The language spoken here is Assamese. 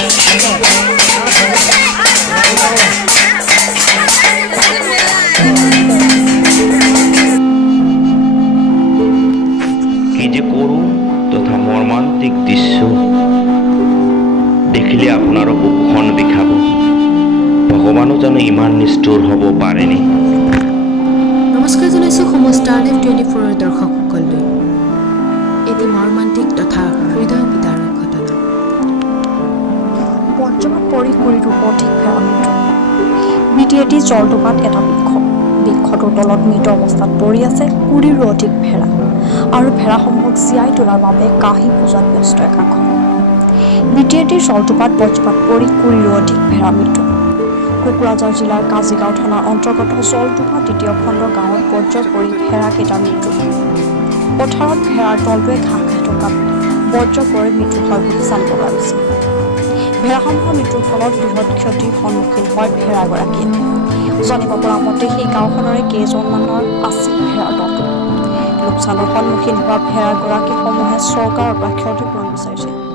কি যে কৰুণ তথা মৰ্মান্তিক দৃশ্য দেখিলে আপোনাৰো বুকুখন বিষাব। ভগৱানো জানো ইমান নিষ্ঠুৰ হ'ব পাৰেনে? নমস্কাৰ জনাইছোঁ সমস্ত আলিফ 24ৰ দৰ্শকসকললৈ। এটি মৰ্মান্তিক তথা হৃদয় বিদাৰক ঘটনা। বজ্ৰপাত পৰি কুৰিৰো অধিক ভেড়া মৃত্যু। বিটিএটি জলডোবাত এটা বৃক্ষটোৰ তলত মৃত অৱস্থাত পৰি আছে কুৰিৰো অধিক ভেড়া আৰু ভেড়াসমূহক জীয়াই তোলাৰ বাবে কাঁহী পূজাত ব্যস্ত একাংশ। বিটিএটিৰ জলডোবাত বজ্ৰপাত পৰি কুৰিৰো অধিক ভেড়া মৃত্যু। কোকৰাঝাৰ জিলাৰ কাজিগাঁও থানাৰ অন্তৰ্গত জলডোবা দ্বিতীয় খণ্ডৰ গাঁৱত বজ্ৰ পৰি ভেড়াকেইটাৰ মৃত্যু। পথাৰত ভেড়াৰ দলটোৱে ঘাঁহ খাই থকাত বজ্ৰ পৰি মৃত্যু হয় বুলি জানিব পৰা গৈছে। ভেড়াসমূহৰ মৃত্যুৰ ফলত বৃহৎ ক্ষতিৰ সন্মুখীন হয় ভেড়াগৰাকীয়ে। জানিব পৰা মতে সেই গাঁওখনৰে কেইজনমানৰ আছিল ভেড়াৰ দলটো। লোকচানৰ সন্মুখীন হোৱা ভেড়াগৰাকীসমূহে চৰকাৰৰ পৰা ক্ষতিপূৰণ বিচাৰিছে।